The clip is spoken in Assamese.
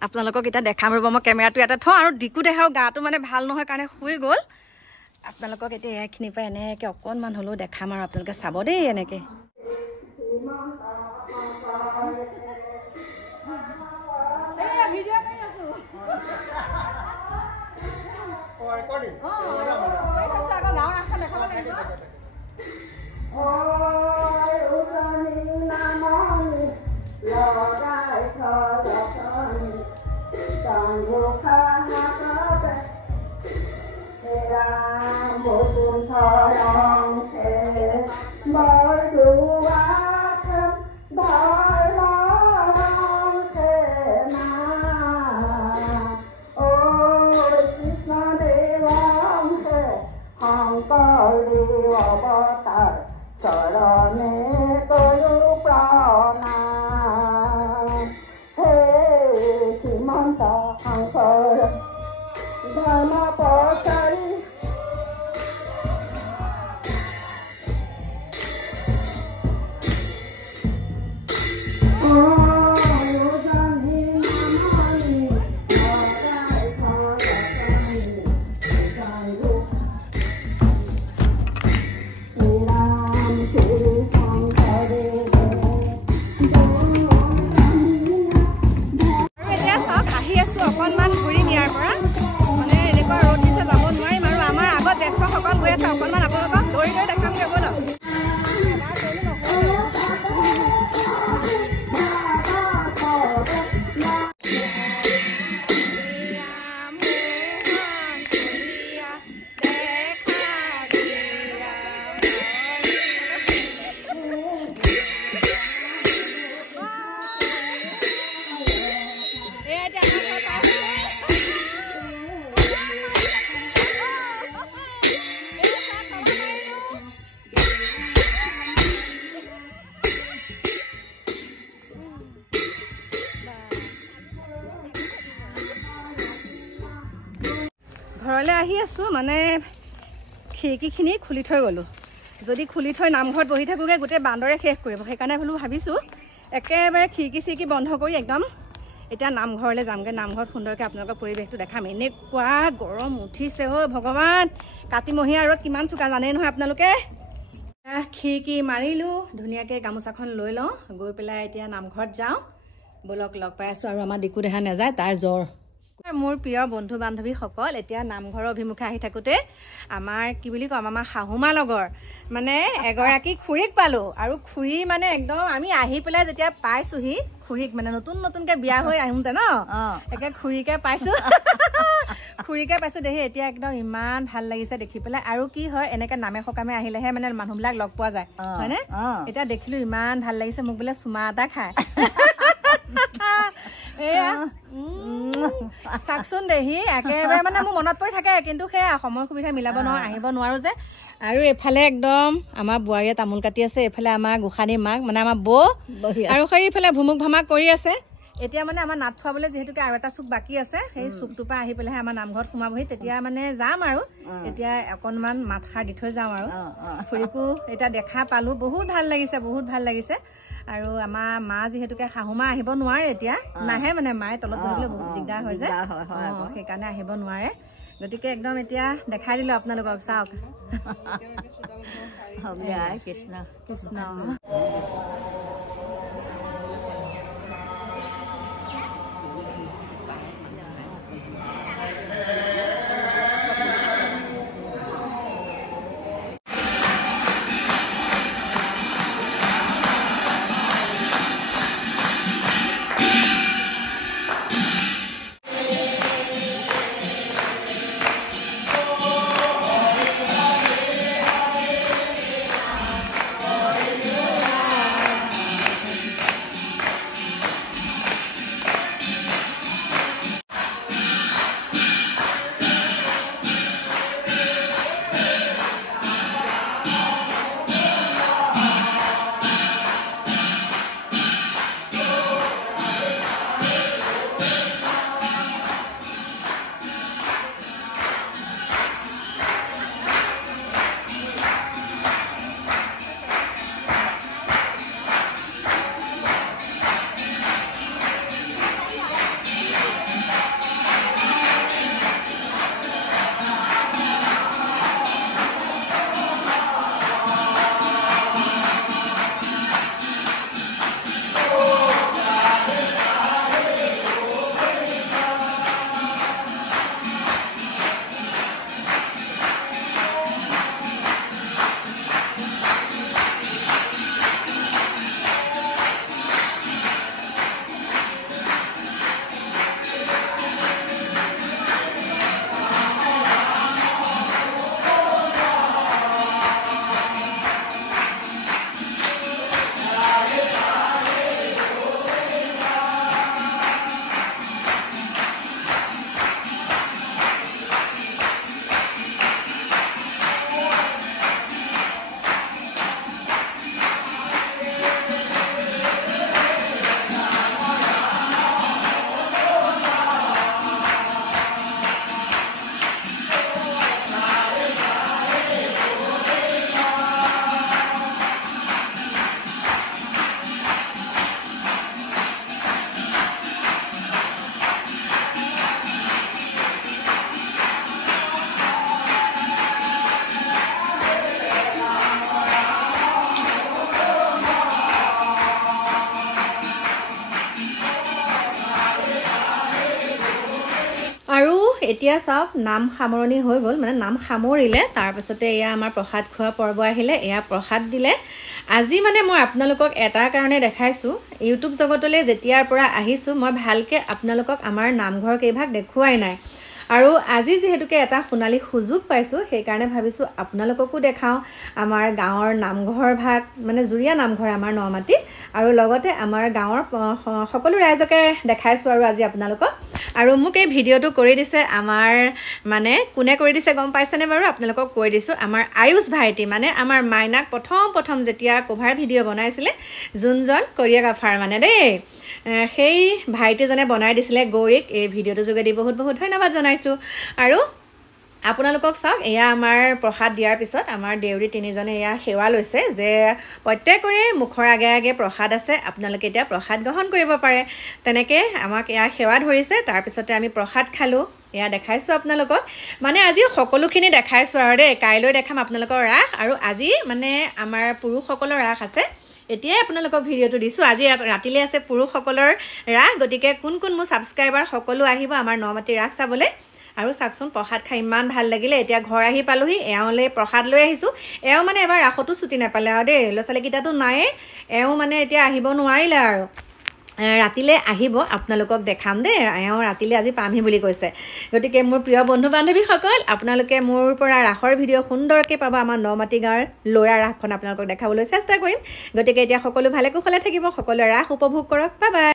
আপোনালোকক এটা দেখাম ৰ'ব মই কেমেৰাটো ইয়াতে থওঁ আৰু দিকু দেখাও গাটো মানে ভাল নহয় কাৰণে শুই গ'ল আপোনালোকক এতিয়া এইখিনি পাই এনেকৈ অকণমান হ'লেও দেখাম আৰু আপোনালোকে চাব দেই এনেকৈ ঘৰলৈ আহি আছোঁ মানে খিৰিকীখিনি খুলি থৈ গ'লোঁ যদি খুলি থৈ নামঘৰত বহি থাকোঁগৈ গোটেই বান্দৰে শেষ কৰিব সেইকাৰণে বোলো ভাবিছোঁ একেবাৰে খিৰিকী চিৰিকী বন্ধ কৰি একদম এতিয়া নামঘৰলৈ যামগৈ নামঘৰত সুন্দৰকৈ আপোনালোকৰ পৰিৱেশটো দেখাম এনেকুৱা গৰম উঠিছে অ' ভগৱান কাতিমহীয়া ৰ'দ কিমান চোকা জানেই নহয় আপোনালোকে খিৰিকী মাৰিলোঁ ধুনীয়াকৈ গামোচাখন লৈ লওঁ গৈ পেলাই এতিয়া নামঘৰত যাওঁ বলক লগ পাই আছোঁ আৰু আমাৰ দিকু দেহা নাযায় তাৰ জ্বৰ মোৰ প্ৰিয় বন্ধু বান্ধৱীসকল এতিয়া নামঘৰৰ অভিমুখে আহি থাকোঁতে আমাৰ কি বুলি ক'ম আমাৰ শাহুমা লগৰ মানে এগৰাকী খুৰীক পালোঁ আৰু খুৰী মানে একদম আমি আহি পেলাই যেতিয়া পাইছোঁহি খুৰীক মানে নতুনকৈ বিয়া হৈ আহোঁতে ন একে খুৰীকে পাইছোঁ দেহি এতিয়া একদম ইমান ভাল লাগিছে দেখি পেলাই আৰু কি হয় এনেকৈ নামে সকামে আহিলেহে মানে মানুহবিলাক লগ পোৱা যায় হয়নে এতিয়া দেখিলোঁ ইমান ভাল লাগিছে মোক বোলে চুমা এটা খায় এয়া চাকচোন দেহি একেবাৰে মানে মোৰ মনত পৰি থাকে কিন্তু সেয়া সময় সুবিধা মিলাব নহয় আহিব নোৱাৰোঁ যে আৰু এফালে একদম আমাৰ বোৱাৰীয়ে তামোল কাটি আছে এফালে আমাৰ গোসানী মাক মানে আমাৰ বৌ আৰু সেইফালে ভুমুক ভামাক কৰি আছে এতিয়া মানে আমাৰ নাট খুৱাবলৈ যিহেতুকে আৰু এটা চুক বাকী আছে সেই চুকটোৰ পৰা আহি পেলাইহে আমাৰ নামঘৰত সোমাবহি তেতিয়া মানে যাম আৰু এতিয়া অকণমান মাতষাৰ দি থৈ যাওঁ আৰু খুৰীকো এতিয়া দেখা পালোঁ বহুত ভাল লাগিছে আৰু আমাৰ মা যিহেতুকে শাহুমা আহিব নোৱাৰে এতিয়া নাহে মানে মায়ে তলত বহিবলৈ বহুত দিগদাৰ হৈ যায় সেইকাৰণে আহিব নোৱাৰে গতিকে একদম এতিয়া দেখাই দিলোঁ আপোনালোকক চাওক কৃষ্ণ কৃষ্ণ এতিয়া চাওক নাম সামৰণি হৈ গ'ল মানে নাম সামৰিলে তাৰপিছতে এয়া আমাৰ প্ৰসাদ খোৱা পৰ্ব আহিলে এয়া প্ৰসাদ দিলে আজি মানে মই আপোনালোকক এটাৰ কাৰণে দেখাইছোঁ ইউটিউব জগতলৈ যেতিয়াৰ পৰা আহিছোঁ মই ভালকৈ আপোনালোকক আমাৰ নামঘৰ কেইভাগ দেখুৱাই নাই আৰু আজি যেহেতুকে এটা সোণালী সুযোগ পাইছোঁ সেইকাৰণে ভাবিছোঁ আপোনালোককো দেখাওঁ আমাৰ গাঁৱৰ নামঘৰ ভাগ মানে জুৰীয়া নামঘৰ আমাৰ নমাটি আৰু লগতে আমাৰ গাঁৱৰ সকলো ৰাইজকে দেখাইছোঁ আৰু আজি আপোনালোকক আৰু মোক এই ভিডিঅ'টো কৰি দিছে আমাৰ মানে কোনে কৰি দিছে গম পাইছেনে বাৰু আপোনালোকক কৈ দিছোঁ আমাৰ আয়ুষ ভাইটি মানে আমাৰ মাইনাক প্ৰথম যেতিয়া কভাৰ ভিডিঅ' বনাইছিলে যোনজন কোৰিঅ'গ্ৰাফাৰ মানে দেই সেই ভাইটিজনে বনাই দিছিলে গৌৰীক এই ভিডিঅ'টোৰ যোগেদি বহুত ধন্যবাদ জনাইছোঁ আৰু আপোনালোকক চাওক এয়া আমাৰ প্ৰসাদ দিয়াৰ পিছত আমাৰ দেউৰী তিনিজনে এয়া সেৱা লৈছে যে প্ৰত্যেকৰে মুখৰ আগে প্ৰসাদ আছে আপোনালোকে এতিয়া প্ৰসাদ গ্ৰহণ কৰিব পাৰে তেনেকৈ আমাক এয়া সেৱা ধৰিছে তাৰপিছতে আমি প্ৰসাদ খালোঁ এয়া দেখাইছোঁ আপোনালোকক মানে আজি সকলোখিনি দেখাইছোঁ আৰু দেই কাইলৈ দেখাম আপোনালোকৰ ৰাস আৰু আজি মানে আমাৰ পুৰুষসকলৰ ৰাস আছে এতিয়াই আপোনালোকক ভিডিঅ'টো দিছোঁ আজি ৰাতিলৈ আছে পুৰুষসকলৰ ৰাস গতিকে কোন মোৰ ছাবস্ক্ৰাইবাৰ সকলো আহিব আমাৰ নমাটি ৰাস চাবলৈ আৰু চাওকচোন প্ৰসাদ খাই ইমান ভাল লাগিলে এতিয়া ঘৰ আহি পালোহি এওঁলৈ প্ৰসাদ লৈ আহিছোঁ এওঁ মানে এবাৰ ৰাসতো ছুটি নাপালে আৰু দেই ল'ৰা ছোৱালীকেইটাতো নায়ে এওঁ মানে এতিয়া আহিব নোৱাৰিলে আৰু ৰাতিলৈ আহিব আপোনালোকক দেখাম দেই এওঁ ৰাতিলৈ আজি পামহি বুলি কৈছে গতিকে মোৰ প্ৰিয় বন্ধু বান্ধৱীসকল আপোনালোকে মোৰ পৰা ৰাসৰ ভিডিঅ' সুন্দৰকৈ পাব আমাৰ নমাটি গাঁৱৰ ল'ৰা ৰাসখন আপোনালোকক দেখাবলৈ চেষ্টা কৰিম গতিকে এতিয়া সকলো ভালে কুশলে থাকিব সকলোৱে ৰাস উপভোগ কৰক বাই বাই